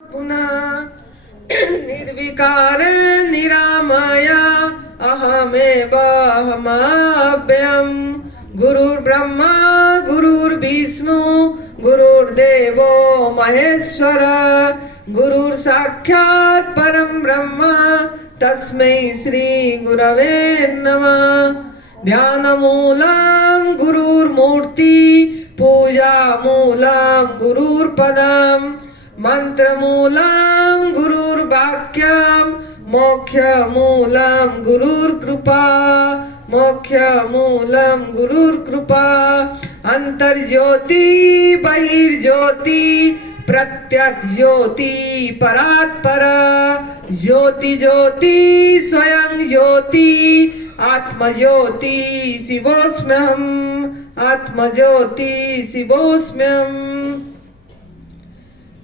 पुनः निर्विकार निरामय अहमेवाहमव्ययम् गुरुर्ब्रह्मा गुरुर्विष्णु गुरुर्देवो महेश्वर गुरुर्साक्षात् परं ब्रह्म तस्मै श्री गुरवे नमः। ध्यानमूलं गुरुर्मूर्ति पूजामूलं गुरुर्पदम् मंत्रमूलं गुरुर्वाक्यं मोक्षमूलं गुरुर्कृपा मोक्षमूलं गुरुर्कृपा। अंतर्ज्योति बहिर्ज्योति प्रत्यक्ष ज्योति परात्पर ज्योति ज्योति स्वयं ज्योति आत्मज्योति शिवोऽस्म्यहम् आत्मज्योति शिवोऽस्म्यहम्।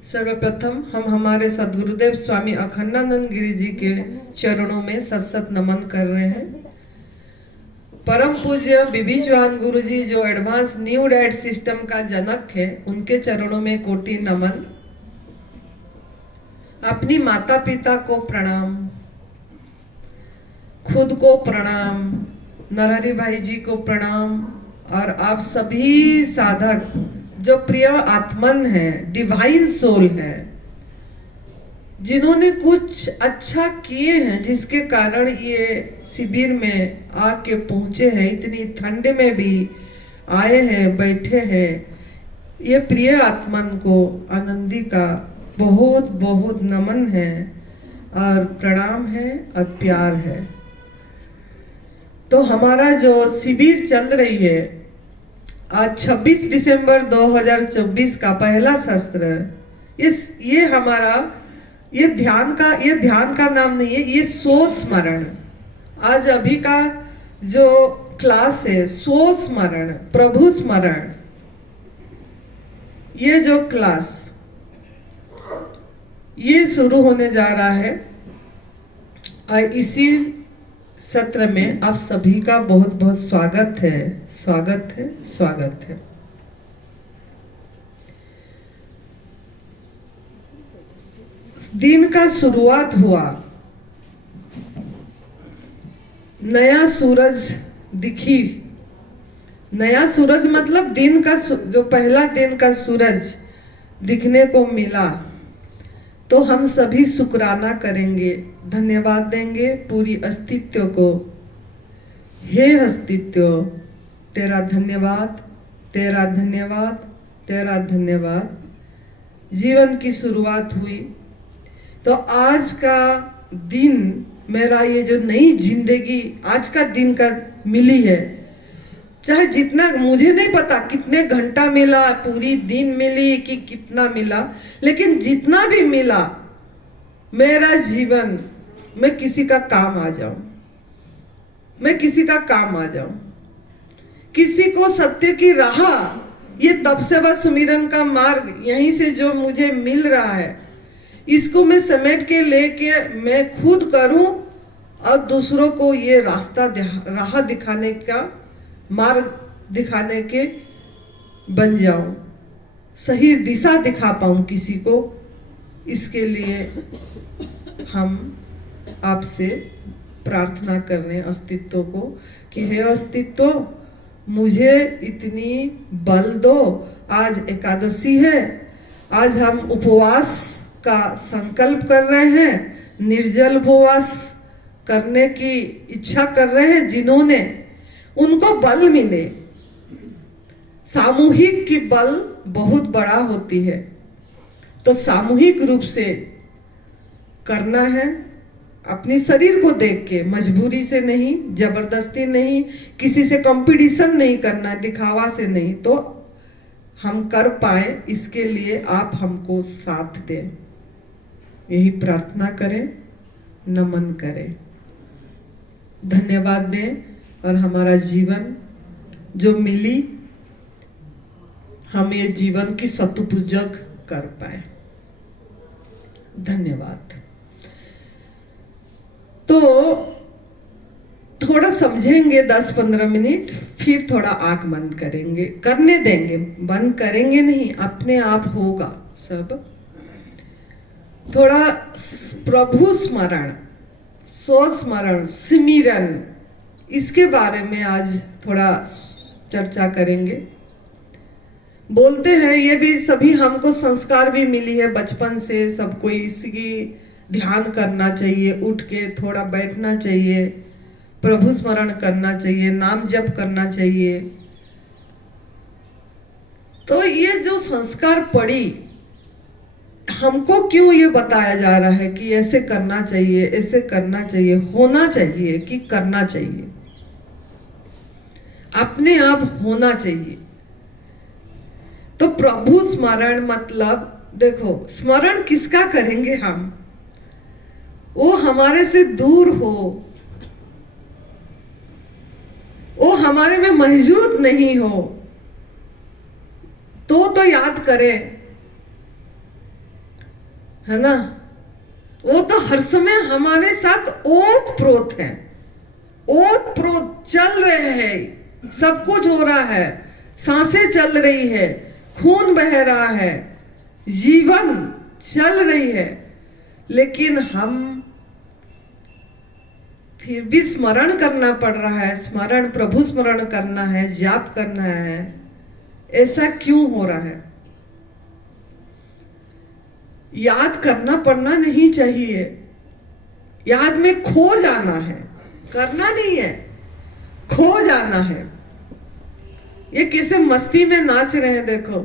सर्वप्रथम हम हमारे सद्गुरुदेव स्वामी अखंडानंद गिरी जी के चरणों में सत नमन कर रहे हैं। परम पूज्य बीबी जवान गुरु जी जो एडवांस न्यू डाइट सिस्टम का जनक है, उनके चरणों में कोटि नमन। अपनी माता पिता को प्रणाम, खुद को प्रणाम, नरहरि भाई जी को प्रणाम और आप सभी साधक जो प्रिय आत्मन है, डिवाइन सोल है, जिन्होंने कुछ अच्छा किए हैं जिसके कारण ये शिविर में आके पहुंचे हैं, इतनी ठंड में भी आए हैं, बैठे हैं। ये प्रिय आत्मन को आनंदी का बहुत बहुत नमन है और प्रणाम है और प्यार है। तो हमारा जो शिविर चल रही है, आज 26 दिसंबर 2024 का पहला शस्त्र, ये हमारा ये ध्यान का नाम नहीं है, ये सोच स्मरण। आज अभी का जो क्लास है सोच स्मरण, प्रभु स्मरण, ये जो क्लास ये शुरू होने जा रहा है और इसी सत्र में आप सभी का बहुत बहुत स्वागत है, स्वागत है, स्वागत है। दिन का शुरुआत हुआ, नया सूरज दिखी। नया सूरज मतलब दिन का जो पहला दिन का सूरज दिखने को मिला, तो हम सभी शुक्राना करेंगे, धन्यवाद देंगे पूरी अस्तित्व को। हे अस्तित्व, तेरा धन्यवाद, तेरा धन्यवाद, तेरा धन्यवाद। जीवन की शुरुआत हुई, तो आज का दिन मेरा ये जो नई जिंदगी आज का दिन का मिली है, चाहे जितना मुझे नहीं पता कितने घंटा मिला, पूरी दिन मिली कि कितना मिला, लेकिन जितना भी मिला, मेरा जीवन मैं किसी का काम आ जाऊं, मैं किसी का काम आ जाऊं, किसी को सत्य की राह, ये तप सेवा सुमिरन का मार्ग यहीं से जो मुझे मिल रहा है, इसको मैं समेट के लेके मैं खुद करूं और दूसरों को ये राह दिखाने का, मार्ग दिखाने के बन जाऊं, सही दिशा दिखा पाऊं किसी को। इसके लिए हम आपसे प्रार्थना कर रहे हैं अस्तित्व को कि हे अस्तित्व, मुझे इतनी बल दो। आज एकादशी है, आज हम उपवास का संकल्प कर रहे हैं, निर्जल उपवास करने की इच्छा कर रहे हैं। जिन्होंने उनको बल मिले, सामूहिक की बल बहुत बड़ा होती है, तो सामूहिक रूप से करना है, अपने शरीर को देख के, मजबूरी से नहीं, जबरदस्ती नहीं, किसी से कंपटीशन नहीं करना, दिखावा से नहीं, तो हम कर पाए इसके लिए आप हमको साथ दें, यही प्रार्थना करें, नमन करें, धन्यवाद दें और हमारा जीवन जो मिली, हम ये जीवन की सदुपयोग कर पाए। धन्यवाद। तो थोड़ा समझेंगे 10-15 मिनट, फिर थोड़ा आंख बंद करेंगे, करने देंगे, बंद करेंगे नहीं, अपने आप होगा सब। थोड़ा प्रभु स्मरण, स्वस्मरण, सिमरन, इसके बारे में आज थोड़ा चर्चा करेंगे। बोलते हैं ये भी सभी हमको संस्कार भी मिली है बचपन से, सबको इसकी ध्यान करना चाहिए, उठ के थोड़ा बैठना चाहिए, प्रभु स्मरण करना चाहिए, नाम जप करना चाहिए। तो ये जो संस्कार पड़ी, हमको क्यों ये बताया जा रहा है कि ऐसे करना चाहिए, ऐसे करना चाहिए, होना चाहिए कि करना चाहिए, अपने आप होना चाहिए। तो प्रभु स्मरण मतलब देखो, स्मरण किसका करेंगे हम? वो हमारे से दूर हो, वो हमारे में मौजूद नहीं हो तो याद करें, है ना। वो तो हर समय हमारे साथ ओत प्रोत है, ओत प्रोत चल रहे हैं, सब कुछ हो रहा है, सांसें चल रही है, खून बह रहा है, जीवन चल रही है, लेकिन हम फिर भी स्मरण करना पड़ रहा है। स्मरण, प्रभु स्मरण करना है, जाप करना है। ऐसा क्यों हो रहा है? याद करना पड़ना नहीं चाहिए, याद में खो जाना है, करना नहीं है, खो जाना है। ये कैसे मस्ती में नाच रहे हैं, देखो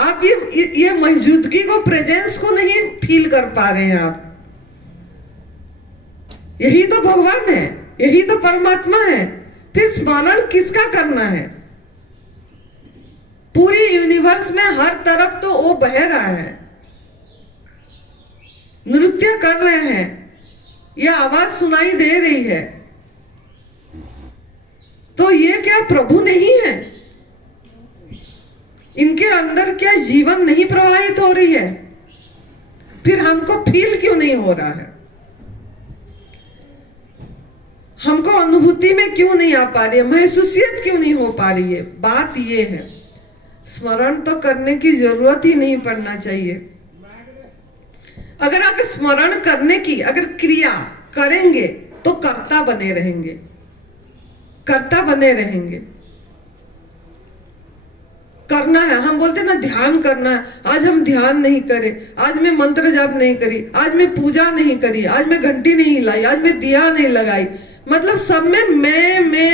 आप, ये मौजूदगी को, प्रेजेंस को नहीं फील कर पा रहे हैं आप। यही तो भगवान है, यही तो परमात्मा है, फिर स्मरण किसका करना है? पूरी यूनिवर्स में हर तरफ तो वो बह रहा है, नृत्य कर रहे हैं, ये आवाज सुनाई दे रही है, तो ये क्या प्रभु नहीं है? इनके अंदर क्या जीवन नहीं प्रवाहित हो रही है? फिर हमको फील क्यों नहीं हो रहा है? हमको अनुभूति में क्यों नहीं आ पा रही है? महसूसियत क्यों नहीं हो पा रही है? बात ये है, स्मरण तो करने की जरूरत ही नहीं पड़ना चाहिए। अगर स्मरण करने की अगर क्रिया करेंगे तो कर्ता बने रहेंगे, कर्ता बने रहेंगे। करना है, हम बोलते ना ध्यान करना है, आज हम ध्यान नहीं करे, आज मैं मंत्र जाप नहीं करी, आज मैं पूजा नहीं करी, आज मैं घंटी नहीं हिलाई, आज मैं दिया नहीं लगाई, मतलब सब में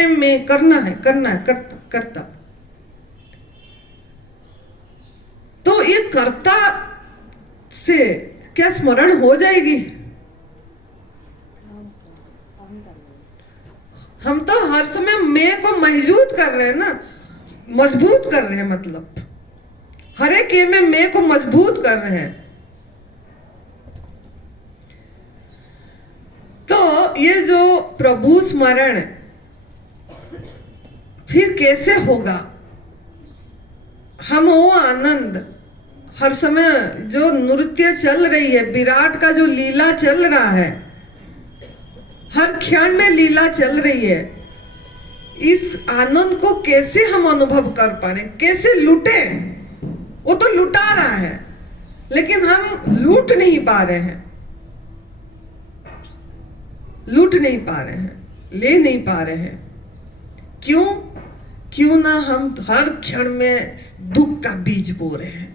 मैं करना है, करना है, करता करता। तो ये कर्ता से क्या स्मरण हो जाएगी? हम तो हर समय मैं को मौजूद कर रहे हैं ना, मजबूत कर रहे हैं, मतलब हर एक ये में मैं को मजबूत कर रहे हैं। तो ये जो प्रभु स्मरण फिर कैसे होगा? हम वो आनंद, हर समय जो नृत्य चल रही है, विराट का जो लीला चल रहा है, हर क्षण में लीला चल रही है, इस आनंद को कैसे हम अनुभव कर पा रहे हैं? कैसे लूटे? वो तो लुटा रहा है, लेकिन हम लूट नहीं पा रहे हैं, लूट नहीं पा रहे हैं, ले नहीं पा रहे हैं। क्यों? क्यों ना हम हर क्षण में दुख का बीज बो रहे हैं,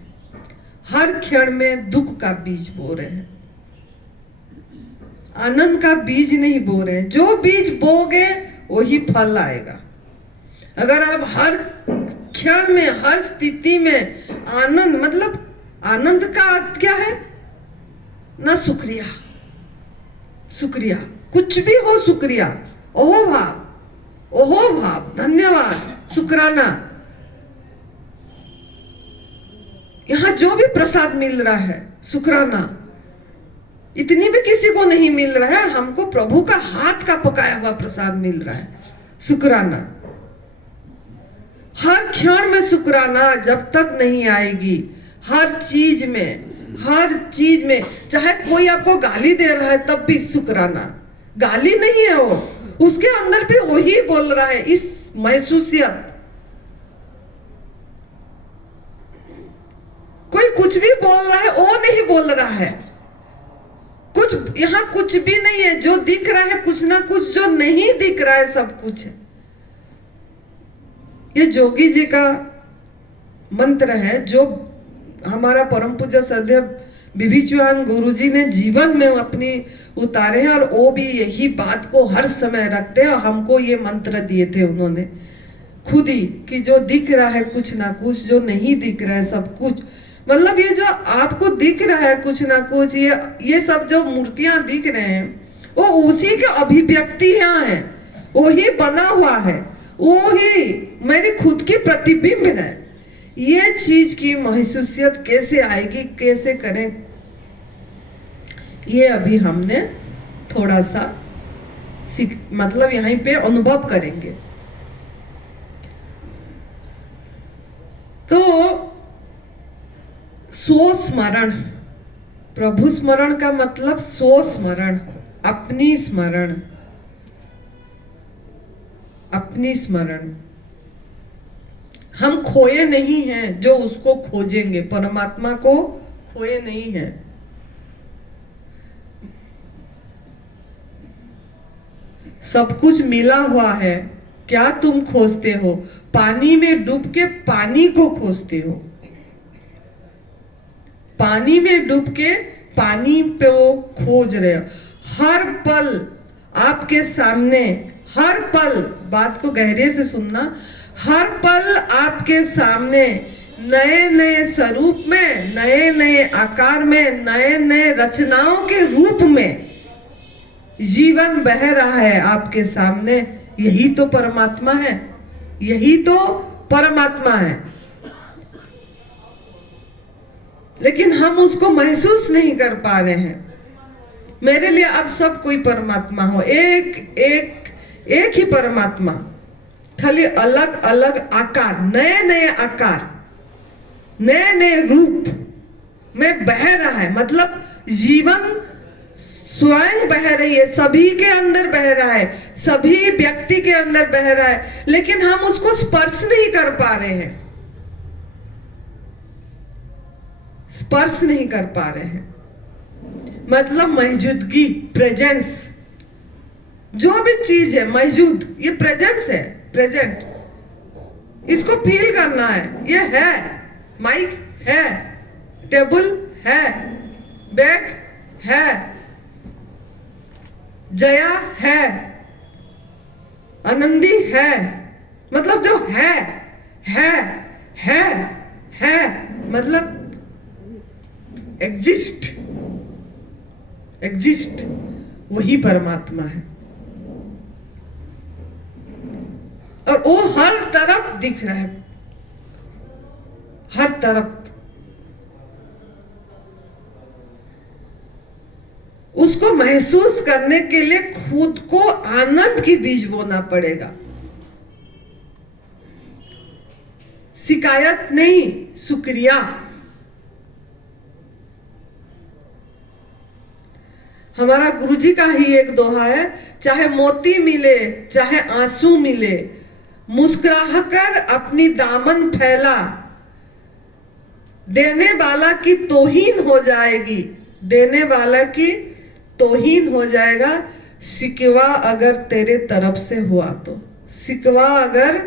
हर क्षण में दुख का बीज बो रहे हैं, आनंद का बीज नहीं बो रहे हैं। जो बीज बोगे वही फल आएगा। अगर आप हर क्षण में, हर स्थिति में आनंद, मतलब आनंद का अर्थ क्या है? ना शुक्रिया, शुक्रिया, कुछ भी हो शुक्रिया, ओहो भाव, धन्यवाद, शुक्राना। यहां जो भी प्रसाद मिल रहा है, शुक्राना। इतनी भी किसी को नहीं मिल रहा है, हमको प्रभु का हाथ का पकाया हुआ प्रसाद मिल रहा है, शुक्राना। हर क्षण में शुक्राना जब तक नहीं आएगी, हर चीज में, चाहे कोई आपको गाली दे रहा है तब भी शुक्राना। गाली नहीं है वो, उसके अंदर भी वही बोल रहा है, इस महसूसियत। कोई कुछ भी बोल रहा है, वो नहीं बोल रहा है, कुछ, यहाँ कुछ भी नहीं है। जो दिख रहा है कुछ ना कुछ, जो नहीं दिख रहा है सब कुछ है। ये जोगी जी का मंत्र है जो हमारा परम पूज्य सदैव बीबी चौहान गुरु जी ने जीवन में अपनी उतारे हैं, और वो भी यही बात को हर समय रखते हैं। और हमको ये मंत्र दिए थे उन्होंने खुद ही, कि जो दिख रहा है कुछ ना कुछ, जो नहीं दिख रहा है सब कुछ। मतलब ये जो आपको दिख रहा है कुछ ना कुछ, ये सब जो मूर्तियां दिख रहे हैं, वो उसी के अभिव्यक्तियां हैं, वही बना हुआ है, वही मेरी खुद की प्रतिबिंब है। ये चीज की महसूसियत कैसे आएगी, कैसे करें, ये अभी हमने थोड़ा सा मतलब यहीं पे अनुभव करेंगे। तो सो स्मरण, प्रभु स्मरण का मतलब सो स्मरण, अपनी स्मरण, अपनी स्मरण। हम खोए नहीं हैं जो उसको खोजेंगे, परमात्मा को खोए नहीं हैं। सब कुछ मिला हुआ है, क्या तुम खोजते हो? पानी में डूब के पानी को खोजते हो, पानी में डूब के पानी पे वो खोज रहे हो। हर पल आपके सामने, हर पल, बात को गहरे से सुनना, हर पल आपके सामने नए नए स्वरूप में, नए नए आकार में, नए नए रचनाओं के रूप में जीवन बह रहा है आपके सामने। यही तो परमात्मा है, यही तो परमात्मा है। लेकिन हम उसको महसूस नहीं कर पा रहे हैं। मेरे लिए अब सब कोई परमात्मा हो, एक ही परमात्मा, खाली अलग अलग आकार, नए नए आकार, नए नए रूप में बह रहा है। मतलब जीवन स्वयं बह रही है, सभी के अंदर बह रहा है, सभी व्यक्ति के अंदर बह रहा है, लेकिन हम उसको स्पर्श नहीं कर पा रहे हैं, स्पर्श नहीं कर पा रहे हैं। मतलब मौजूदगी, प्रेजेंस, जो भी चीज है मौजूद, ये प्रेजेंस है, प्रेजेंट। इसको फील करना है। ये है, माइक है, टेबल है, बैग है, जया है, आनंदी है। मतलब जो है मतलब एग्जिस्ट, वही परमात्मा है। और वो हर तरफ दिख रहा है, हर तरफ। उसको महसूस करने के लिए खुद को आनंद की बीज बोना पड़ेगा। शिकायत नहीं, शुक्रिया। हमारा गुरुजी का ही एक दोहा है, चाहे मोती मिले चाहे आंसू मिले, मुस्कुराकर अपनी दामन फैला, देने वाला की तौहीन हो जाएगी, देने वाला की तौहीन हो जाएगा। शिकवा अगर तेरे तरफ से हुआ तो, शिकवा अगर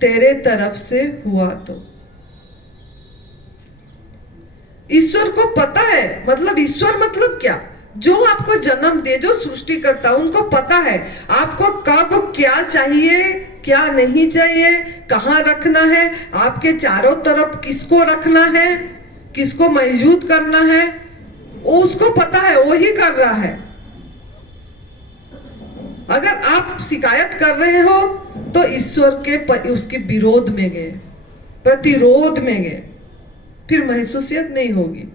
तेरे तरफ से हुआ तो। ईश्वर को पता है, मतलब ईश्वर मतलब क्या? जो आपको जन्म दे, जो सृष्टि करता, उनको पता है आपको कब क्या चाहिए, क्या नहीं चाहिए, कहाँ रखना है, आपके चारों तरफ किसको रखना है, किसको मौजूद करना है, वो उसको पता है, वही कर रहा है। अगर आप शिकायत कर रहे हो तो ईश्वर के उसके विरोध में गए, प्रतिरोध में गए, फिर महसूसियत नहीं होगी।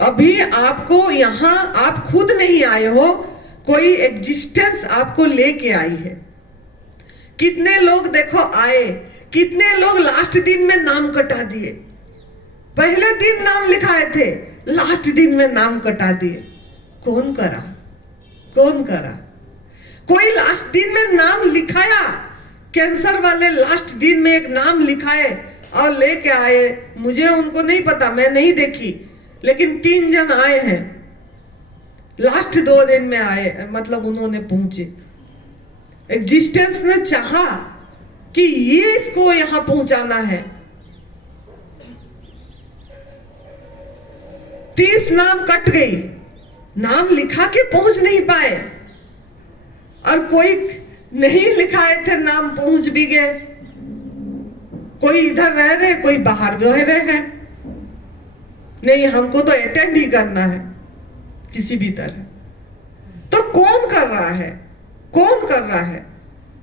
अभी आपको यहां आप खुद नहीं आए हो, कोई एग्जिस्टेंस आपको लेके आई है। कितने लोग देखो आए, कितने लोग लास्ट दिन में नाम कटा दिए। पहले दिन नाम लिखाए थे, लास्ट दिन में नाम कटा दिए। कौन करा? कौन करा? कोई लास्ट दिन में नाम लिखाया, कैंसर वाले लास्ट दिन में एक नाम लिखाए और लेके आए। मुझे उनको नहीं पता, मैं नहीं देखी, लेकिन 3 जन आए हैं, लास्ट 2 दिन में आए, मतलब उन्होंने पहुंचे। एग्जिस्टेंस ने चाहा कि ये इसको यहां पहुंचाना है। 30 नाम कट गई, नाम लिखा के पहुंच नहीं पाए, और कोई नहीं लिखाए थे नाम पहुंच भी गए। कोई इधर रह रहे, कोई बाहर रह रहे हैं। नहीं, हमको तो अटेंड ही करना है किसी भी तरह। तो कौन कर रहा है, कौन कर रहा है?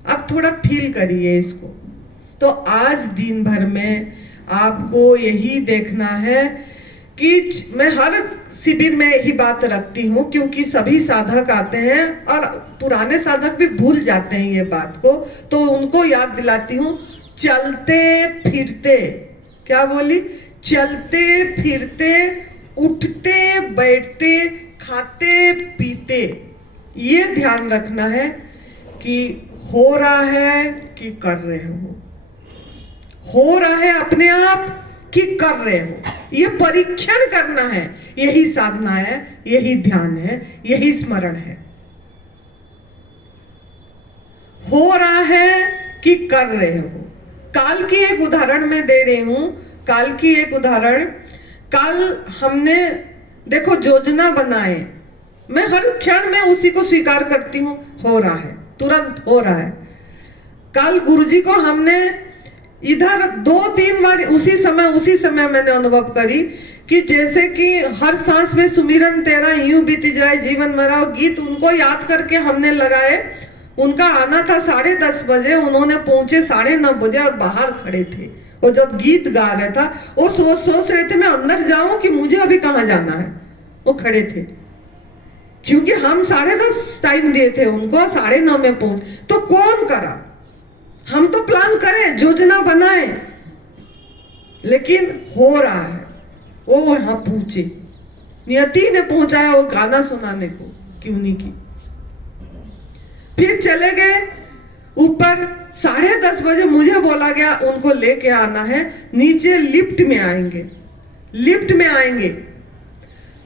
आप थोड़ा फील करिए इसको। तो आज दिन भर में आपको यही देखना है कि मैं हर शिविर में यही बात रखती हूँ, क्योंकि सभी साधक आते हैं और पुराने साधक भी भूल जाते हैं ये बात को, तो उनको याद दिलाती हूँ। चलते फिरते, क्या बोली? चलते फिरते, उठते बैठते, खाते पीते, ये ध्यान रखना है कि हो रहा है कि कर रहे हो रहा है अपने आप कि कर रहे हो, ये परीक्षण करना है। यही साधना है, यही ध्यान है, यही स्मरण है। हो रहा है कि कर रहे हो। काल की एक उदाहरण मैं दे रही हूं, काल की एक उदाहरण। कल हमने देखो योजना बनाए, मैं हर क्षण में उसी को स्वीकार करती हूँ, हो रहा है, तुरंत हो रहा है। कल गुरुजी को हमने इधर 2-3 बार उसी समय मैंने अनुभव करी कि जैसे कि हर सांस में सुमिरन तेरा यूं बीती जाए जीवन मेरा, गीत उनको याद करके हमने लगाए। उनका आना था 10:30 बजे, उन्होंने पहुंचे 9:30 बजे और बाहर खड़े थे। वो जब गीत गा रहा था वो सोच रहे थे मैं अंदर जाऊं कि मुझे अभी कहाँ जाना है। वो खड़े थे क्योंकि हम 10:30 टाइम दिए थे उनको, 9:30 में पहुंच। तो कौन करा? हम तो प्लान करें, योजना बनाए, लेकिन हो रहा है। वो वहां पहुंचे, नियति ने पहुंचाया वो गाना सुनाने को, क्यों नहीं की। फिर चले गए ऊपर, 10:30 बजे मुझे बोला गया उनको लेके आना है नीचे, लिफ्ट में आएंगे। लिफ्ट में आएंगे,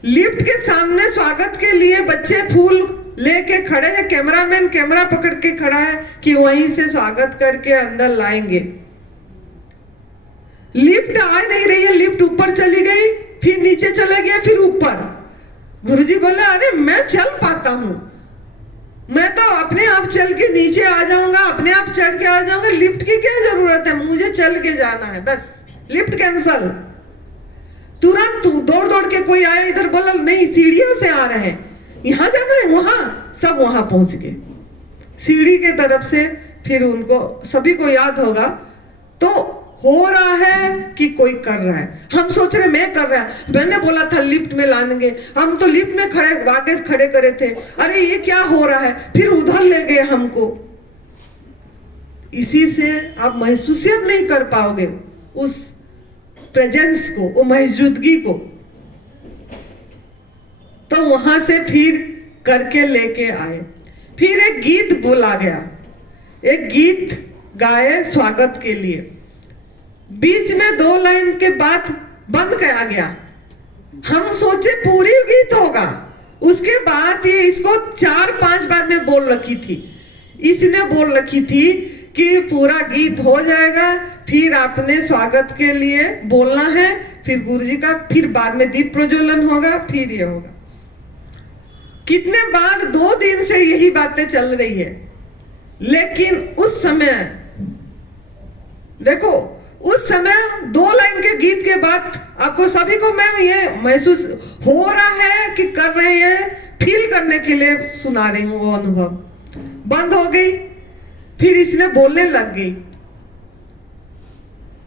लिफ्ट के सामने स्वागत के लिए बच्चे फूल लेके खड़े हैं, कैमरामैन कैमरा पकड़ के खड़ा है कि वहीं से स्वागत करके अंदर लाएंगे। लिफ्ट आ नहीं रही है, लिफ्ट ऊपर चली गई, फिर नीचे चले गए, फिर ऊपर। गुरुजी बोले अरे मैं चल पाता हूं, मैं तो अपने आप चल के नीचे आ जाऊंगा, अपने आप चढ़ के आ जाऊंगा, लिफ्ट की क्या जरूरत है, मुझे चल के जाना है बस। Lift cancel. तुरंत दौड़ दौड़ के कोई आया, इधर बोला नहीं सीढ़ियों से आ रहे हैं, यहां जाना है, वहां। सब वहां पहुंच गए सीढ़ी के तरफ से। फिर उनको सभी को याद होगा। तो हो रहा है कि कोई कर रहा है। हम सोच रहे मैं कर रहा है, मैंने बोला था लिफ्ट में लाएंगे, हम तो लिफ्ट में खड़े आगे खड़े करे थे, अरे ये क्या हो रहा है, फिर उधर ले गए हमको। इसी से आप महसूसियत नहीं कर पाओगे उस प्रेजेंस को, वो मौजूदगी को। तो वहां से फिर करके लेके आए। फिर एक गीत बोला गया, एक गीत गाए स्वागत के लिए। बीच में 2 लाइन के बाद बंद किया गया। हम सोचे पूरी गीत होगा, उसके बाद ये इसको 4-5 बार में बोल रखी थी। इसने बोल रखी थी कि पूरा गीत हो जाएगा, फिर आपने स्वागत के लिए बोलना है, फिर गुरुजी का, फिर बाद में दीप प्रज्वलन होगा, फिर ये होगा। कितने बार 2 दिन से यही बातें चल रही है। लेकिन उस समय देखो, उस समय 2 लाइन के गीत के बाद आपको सभी को मैं ये महसूस हो रहा है कि कर रहे हैं, फील करने के लिए सुना रही हूं। वो अनुभव बंद हो गई, फिर इसने बोलने लग गई,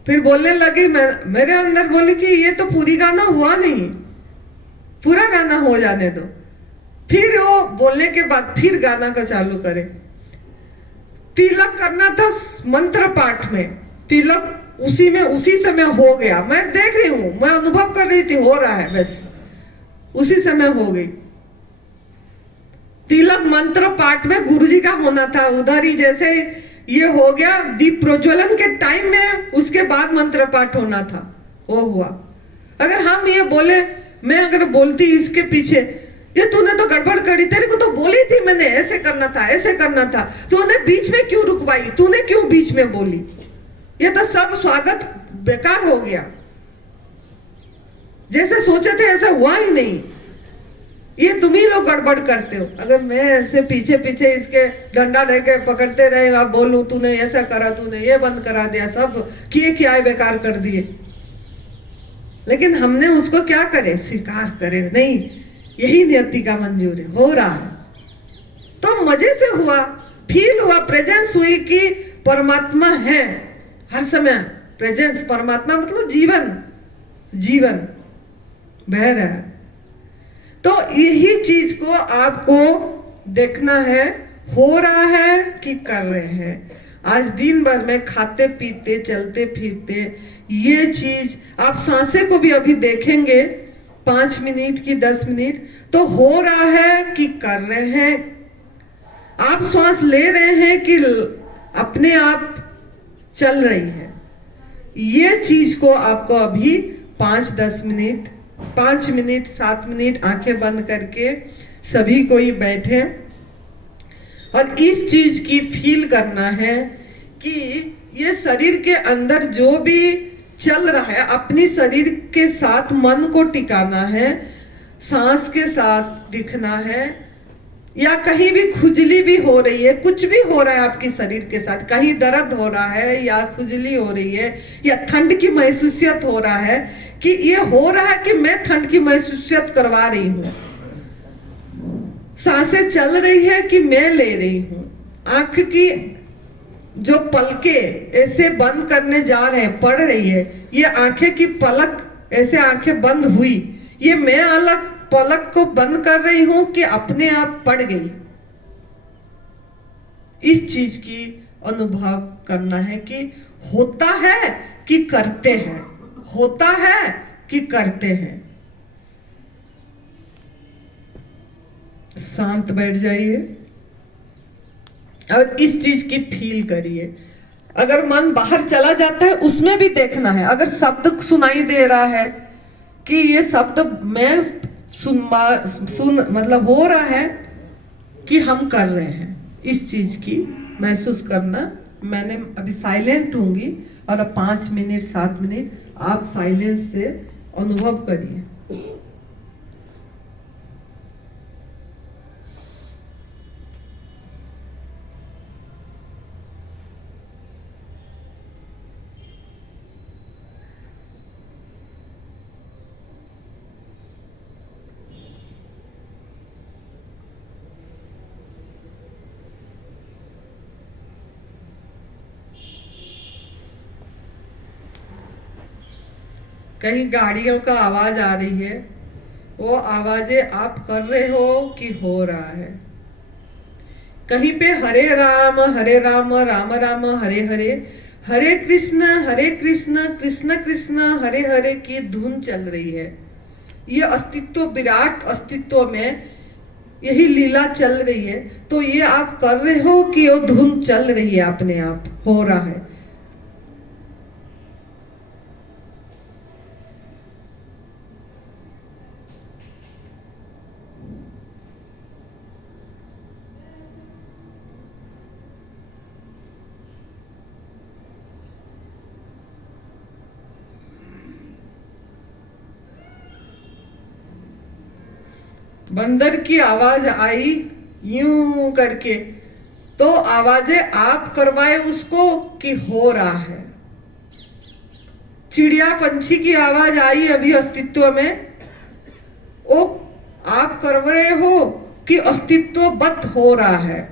फिर बोलने लगी। मेरे अंदर बोली कि ये तो पूरी गाना हुआ नहीं, पूरा गाना हो जाने दो। फिर वो बोलने के बाद फिर गाना का चालू करे। तिलक करना था मंत्र पाठ में, तिलक उसी समय हो गया। मैं देख रही हूं, मैं अनुभव कर रही थी, हो रहा है, बस उसी समय हो गई। तिलक मंत्र पाठ में गुरुजी का होना था उधर ही, जैसे ये हो गया दीप प्रज्वलन के टाइम में, उसके बाद मंत्र पाठ होना था, वो हुआ। अगर हम ये बोले मैं अगर बोलती इसके पीछे, ये तूने तो गड़बड़ करी, तेरे को तो बोली थी मैंने, ऐसे करना था, ऐसे करना था, तूने बीच में क्यों रुकवाई, तूने क्यों बीच में बोली, ये तो सब स्वागत बेकार हो गया, जैसे सोचे थे ऐसा हुआ ही नहीं, ये तुम ही लोग गड़बड़ करते हो। अगर मैं ऐसे पीछे पीछे इसके डंडा लेके पकड़ते रहे, आप बोलूं तूने ऐसा करा, तूने ये बंद करा दिया, सब किए क्या है बेकार कर दिए, लेकिन हमने उसको क्या करे, स्वीकार करे, नहीं यही नियति का मंजूर है, हो रहा है तो मजे से हुआ, फील हुआ, प्रेजेंस हुई कि परमात्मा है हर समय, प्रेजेंस, परमात्मा मतलब जीवन, जीवन बह रहा है। तो यही चीज को आपको देखना है, हो रहा है कि कर रहे हैं। आज दिन भर में खाते पीते चलते फिरते ये चीज, आप सांसें को भी अभी देखेंगे 5 मिनट की 10 मिनट, तो हो रहा है कि कर रहे हैं, आप श्वास ले रहे हैं कि अपने आप चल रही है, ये चीज को आपको अभी 5-10 मिनट, 5 मिनट 7 मिनट आंखें बंद करके सभी कोई बैठे और इस चीज की फील करना है कि ये शरीर के अंदर जो भी चल रहा है, अपनी शरीर के साथ मन को टिकाना है, सांस के साथ दिखना है, या कहीं भी खुजली भी हो रही है, कुछ भी हो रहा है आपके शरीर के साथ, कहीं दर्द हो रहा है या खुजली हो रही है या ठंड की महसूसियत हो रहा है, कि ये हो रहा है कि मैं ठंड की महसूसियत करवा रही हूं, सांसें चल रही है कि मैं ले रही हूं, आंख की जो पलके ऐसे बंद करने जा रहे हैं, पड़ रही है, ये आंखें की पलक ऐसे आंखें बंद हुई, ये मैं अलग पलक को बंद कर रही हूं कि अपने आप पड़ गई, इस चीज की अनुभव करना है कि होता है कि करते हैं, होता है कि करते हैं। शांत बैठ जाइए और इस चीज की फील करिए। अगर मन बाहर चला जाता है उसमें भी देखना है, अगर शब्द सुनाई दे रहा है कि ये शब्द मैं सुन मतलब हो रहा है कि हम कर रहे हैं, इस चीज की महसूस करना। मैंने अभी साइलेंट होंगी और अब 5 मिनट 7 मिनट आप साइलेंस से अनुभव करिए। कहीं गाड़ियों का आवाज आ रही है, वो आवाजें आप कर रहे हो कि हो रहा है। कहीं पे हरे राम राम राम हरे हरे, हरे कृष्ण कृष्ण कृष्ण हरे हरे की धुन चल रही है। ये अस्तित्व, विराट अस्तित्व में यही लीला चल रही है। तो ये आप कर रहे हो कि वो धुन चल रही है, अपने आप हो रहा है। बंदर की आवाज आई यूं करके, तो आवाजें आप करवाए उसको कि हो रहा है। चिड़िया पंछी की आवाज आई अभी अस्तित्व में, वो आप कर रहे हो कि अस्तित्वबद्ध हो रहा है।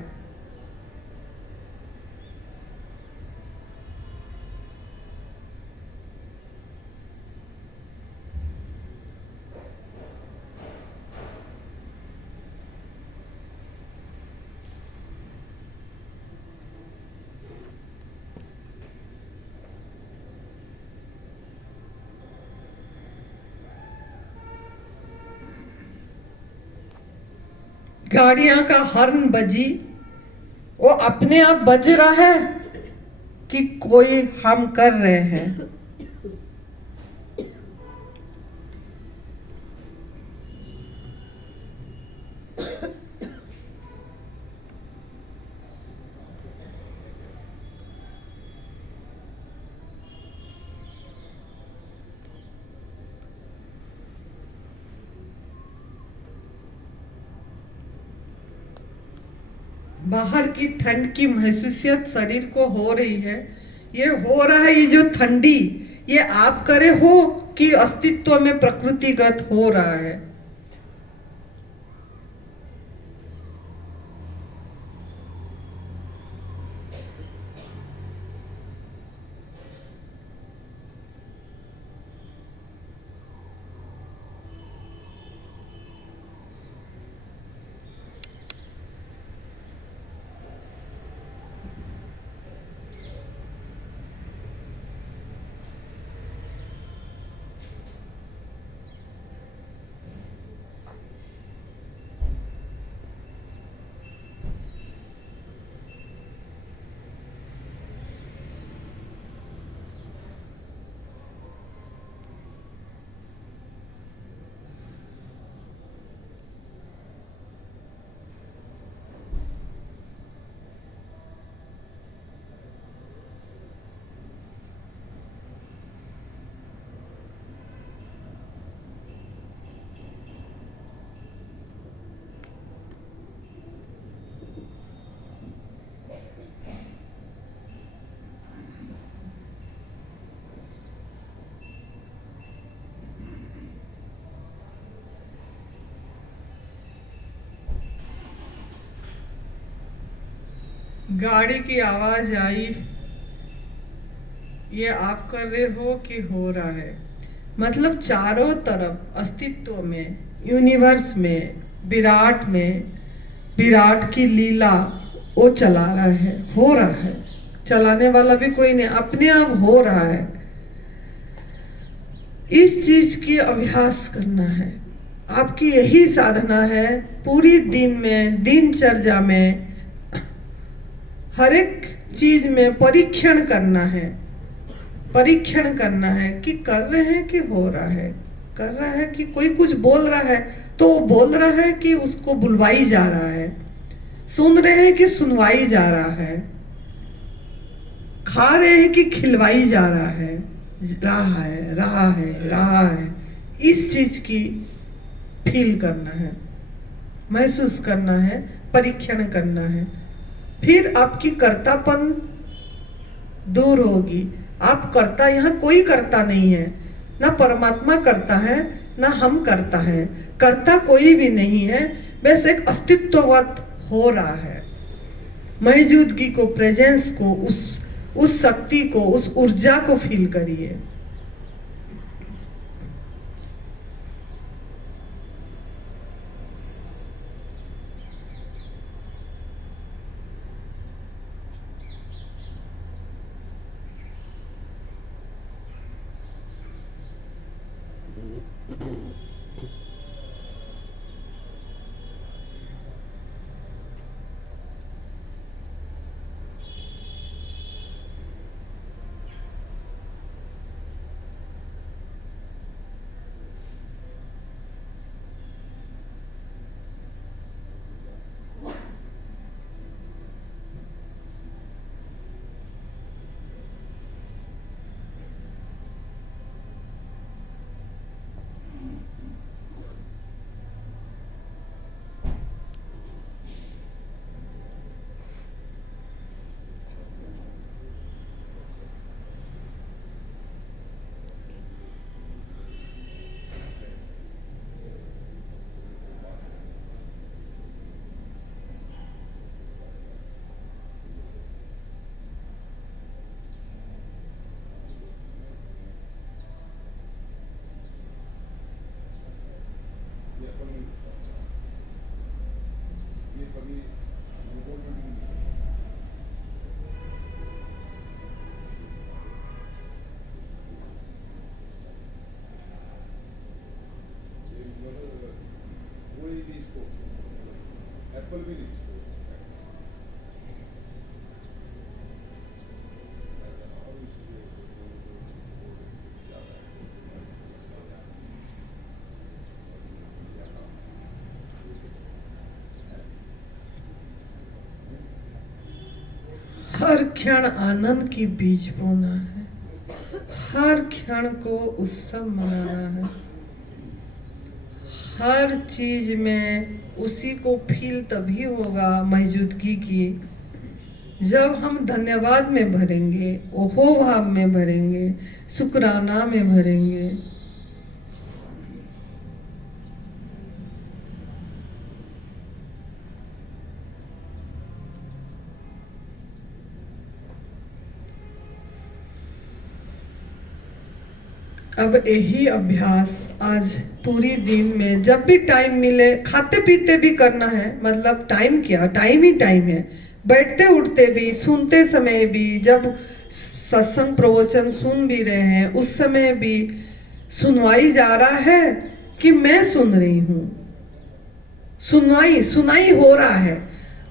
गाड़ियां का हॉर्न बजी, वो अपने आप बज रहा है कि कोई हम कर रहे हैं। बाहर की ठंड की महसूसियत शरीर को हो रही है, ये हो रहा है, ये जो ठंडी, ये आप करे हो कि अस्तित्व में प्रकृतिगत हो रहा है। गाड़ी की आवाज आई, ये आप कर रहे हो कि हो रहा है? मतलब चारों तरफ अस्तित्व में, यूनिवर्स में, विराट की लीला वो चला रहा है, हो रहा है। चलाने वाला भी कोई नहीं, अपने आप हो रहा है। इस चीज की अभ्यास करना है, आपकी यही साधना है। पूरी दिन में, दिनचर्या में, हर एक चीज में परीक्षण करना है। परीक्षण करना है कि कर रहे हैं कि हो रहा है। कर रहा है कि कोई कुछ बोल रहा है तो वो बोल रहा है कि उसको बुलवाई जा रहा है। सुन रहे हैं कि सुनवाई जा रहा है। खा रहे हैं कि खिलवाई जा रहा है। रहा है। इस चीज की फील करना है, महसूस करना है, परीक्षण करना है। फिर आपकी कर्तापन दूर होगी। आप करता, यहाँ कोई करता नहीं है, ना परमात्मा करता है, ना हम करता है। करता कोई भी नहीं है, बस एक अस्तित्ववत हो रहा है। मौजूदगी को, प्रेजेंस को, उस शक्ति को, उस ऊर्जा को फील करिए। एप्पल भी नहीं हर क्षण आनंद की बीज बोना है, हर क्षण को उत्सव मनाना है, हर चीज में उसी को फील तभी होगा मौजूदगी की, जब हम धन्यवाद में भरेंगे, ओहो भाव में भरेंगे, शुक्राना में भरेंगे। अब यही अभ्यास आज पूरी दिन में जब भी टाइम मिले, खाते पीते भी करना है। मतलब टाइम क्या, टाइम ही टाइम है। बैठते उठते भी, सुनते समय भी, जब सत्संग प्रवचन सुन भी रहे हैं उस समय भी सुनवाई जा रहा है कि मैं सुन रही हूँ। सुनाई हो रहा है।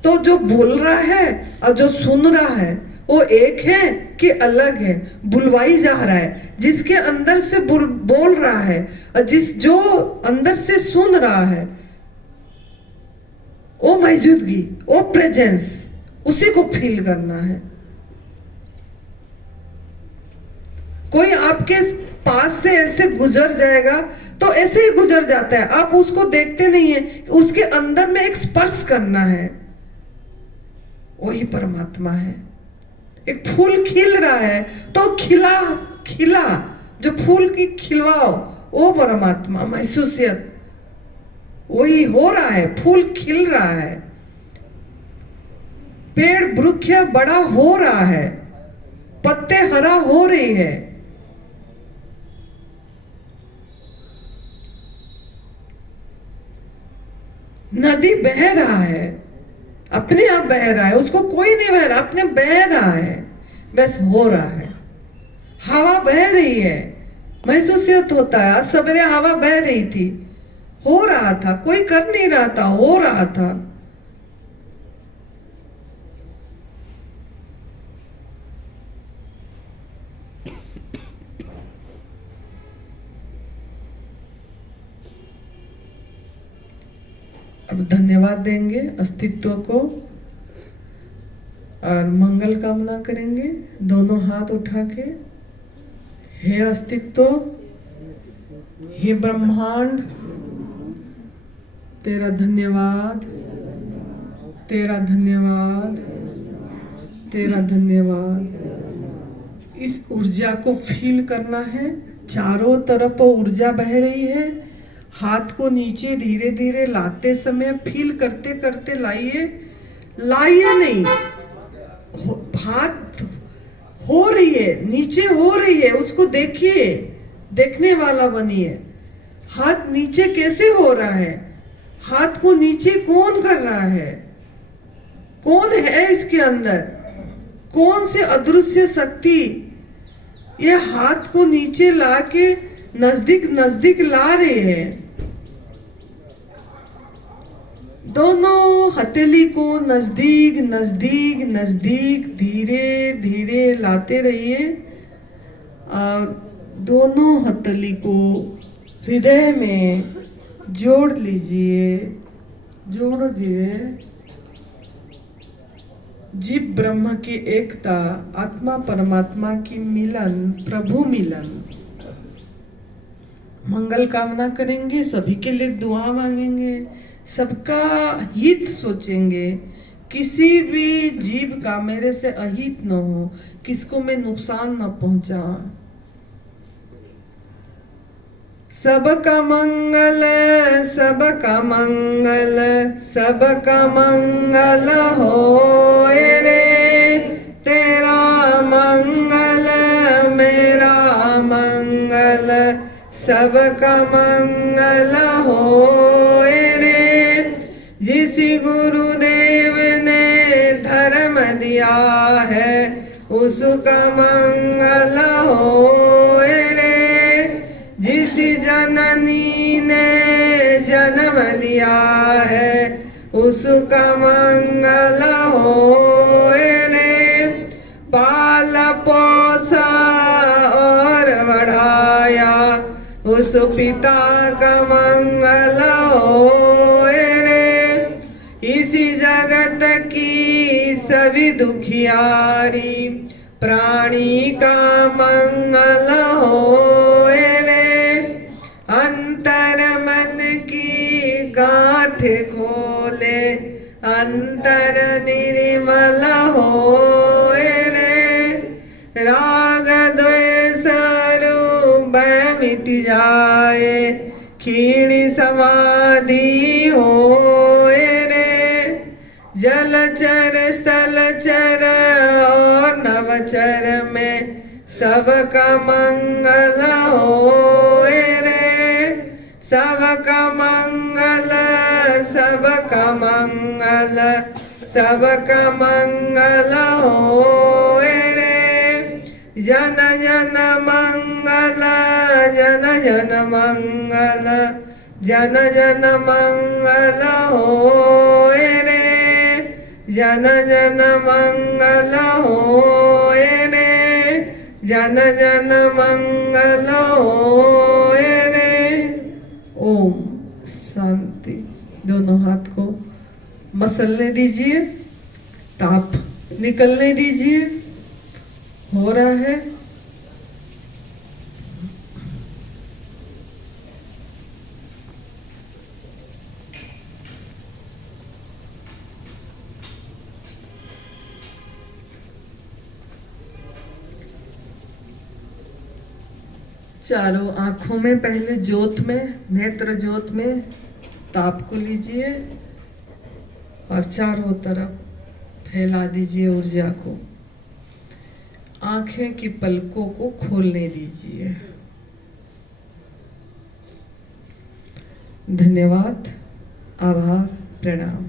तो जो बोल रहा है और जो सुन रहा है वो एक है कि अलग है? बुलवाई जा रहा है। जिसके अंदर से बोल रहा है और जो अंदर से सुन रहा है, वो मौजूदगी, वो प्रेजेंस, उसी को फील करना है। कोई आपके पास से ऐसे गुजर जाएगा तो ऐसे ही गुजर जाता है, आप उसको देखते नहीं है। उसके अंदर में एक स्पर्श करना है, वही परमात्मा है। एक फूल खिल रहा है तो खिला जो फूल की खिलवाओ, वो परमात्मा, महसूसियत वही हो रहा है। फूल खिल रहा है, पेड़ वृक्ष बड़ा हो रहा है, पत्ते हरा हो रही है। नदी बह रहा है, अपने आप बह रहा है, उसको कोई नहीं बह रहा, अपने बह रहा है, बस हो रहा है। हवा बह रही है, महसूसियत होता है। आज सवेरे हवा बह रही थी, हो रहा था, कोई कर नहीं रहा था, हो रहा था। अब धन्यवाद देंगे अस्तित्व को और मंगल कामना करेंगे दोनों हाथ उठा के। हे अस्तित्व, हे ब्रह्मांड, तेरा धन्यवाद, तेरा धन्यवाद, तेरा धन्यवाद। इस ऊर्जा को फील करना है। चारों तरफ ऊर्जा बह रही है। हाथ को नीचे धीरे धीरे लाते समय फील करते करते लाइए नहीं, हाथ हो रही है, नीचे हो रही है, उसको देखिए, देखने वाला बनिए। हाथ नीचे कैसे हो रहा है? हाथ को नीचे कौन कर रहा है? कौन है इसके अंदर? कौन से अदृश्य शक्ति ये हाथ को नीचे ला के नजदीक ला रहे हैं? दोनों हथेली को नजदीक धीरे धीरे लाते रहिए और दोनों हथेली को हृदय में जोड़ लीजिए। जीव ब्रह्म की एकता, आत्मा परमात्मा की मिलन, प्रभु मिलन। मंगल कामना करेंगे, सभी के लिए दुआ मांगेंगे, सबका हित सोचेंगे। किसी भी जीव का मेरे से अहित न हो, किसको मैं नुकसान न पहुंचा। सबका मंगल, सबका मंगल, सबका मंगल होए रे। तेरा मंगल मेरा मंगल, सबका मंगल होए रे। जिस गुरुदेव ने धर्म दिया है उसका मंगल होए रे। जिस जननी ने जन्म दिया है उसका मंगल होए रे। पाल पोसा और बढ़ाया उस पिता का मंगल होए रे। इसी जगत की सभी दुखियारी प्राणी का मंगल होए रे। अंतर मन की गांठे खोले अंतर निर्मल होए रे। राग द्वेष रूप मिट जाए क्षीण समाधि होए रे। जलचर स्थलचर और नवचर में सबका मंगल होए रे। सबका मंगल सबका मंगल सबका मंगल होए रे। जन जन मंगल जन जन मंगल जन जन मंगल होए रे। जन जन मंगल होए रे। जन जन मंगल होए रे। ओम शांति। दोनों हाथ को मसलने दीजिए, ताप निकलने दीजिए। हो रहा है। चारों आंखों में पहले ज्योत में, नेत्र ज्योत में ताप को लीजिए और चारों तरफ फैला दीजिए ऊर्जा को। आंखें की पलकों को खोलने दीजिए। धन्यवाद, आभार, प्रणाम।